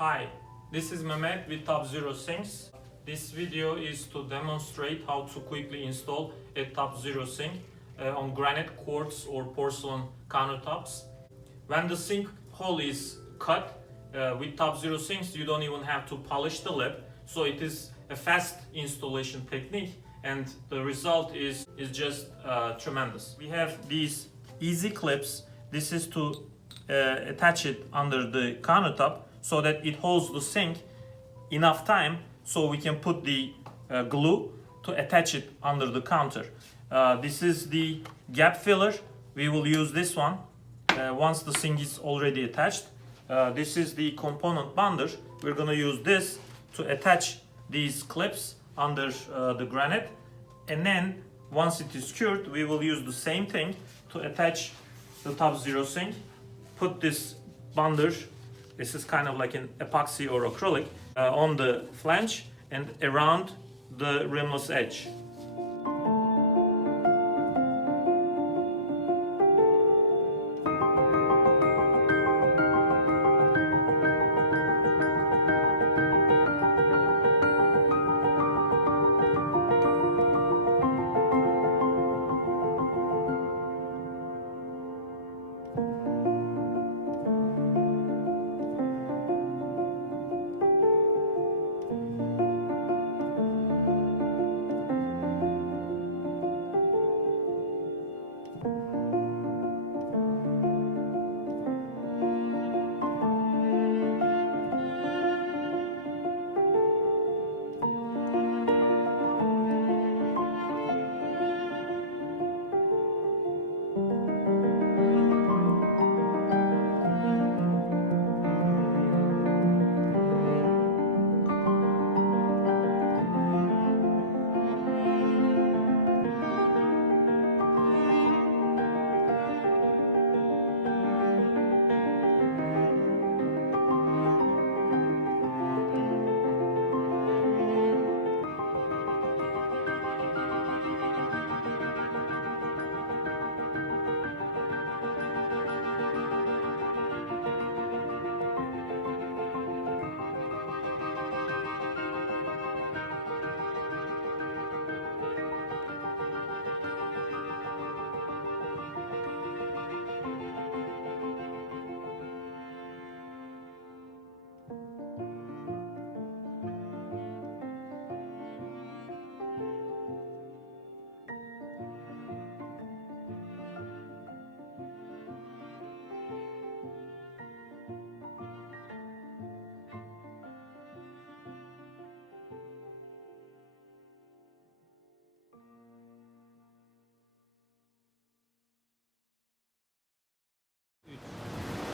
Hi, this is Mehmet with Topzero Sinks. This video is to demonstrate how to quickly install a Topzero Sink on granite, quartz or porcelain countertops. When the sink hole is cut, with Topzero Sinks you don't even have to polish the lip, so it is a fast installation technique and the result is just tremendous. We have these easy clips. This is to attach it under the countertop so that it holds the sink enough time so we can put the glue to attach it under the counter. This is the gap filler. We will use this one once the sink is already attached. This is the component bonder. We're going to use this to attach these clips under the granite, and then once it is cured we will use the same thing to attach the Topzero Sink. Put this bonder, this is kind of like an epoxy or acrylic, on the flange and around the rimless edge.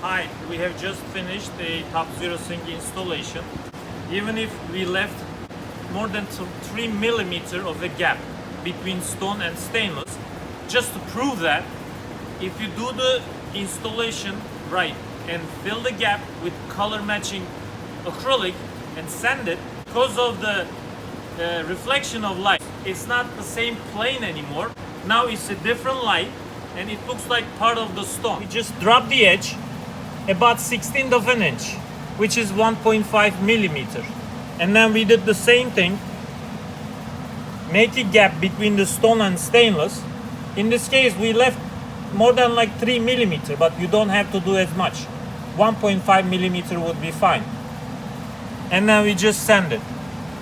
Hi, we have just finished a Topzero Sink installation. Even if we left more than 3 millimeters of a gap between stone and stainless, just to prove that if you do the installation right and fill the gap with color matching acrylic and sand it, because of the reflection of light, it's not the same plane anymore. Now it's a different light and it looks like part of the stone. We just drop the edge about 1/16 of an inch, which is 1.5 millimeter, and then we did the same thing, make a gap between the stone and stainless. In this case we left more than like 3 millimeter, but you don't have to do as much. 1.5 millimeter would be fine, and then we just sand it.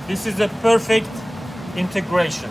This is a perfect integration.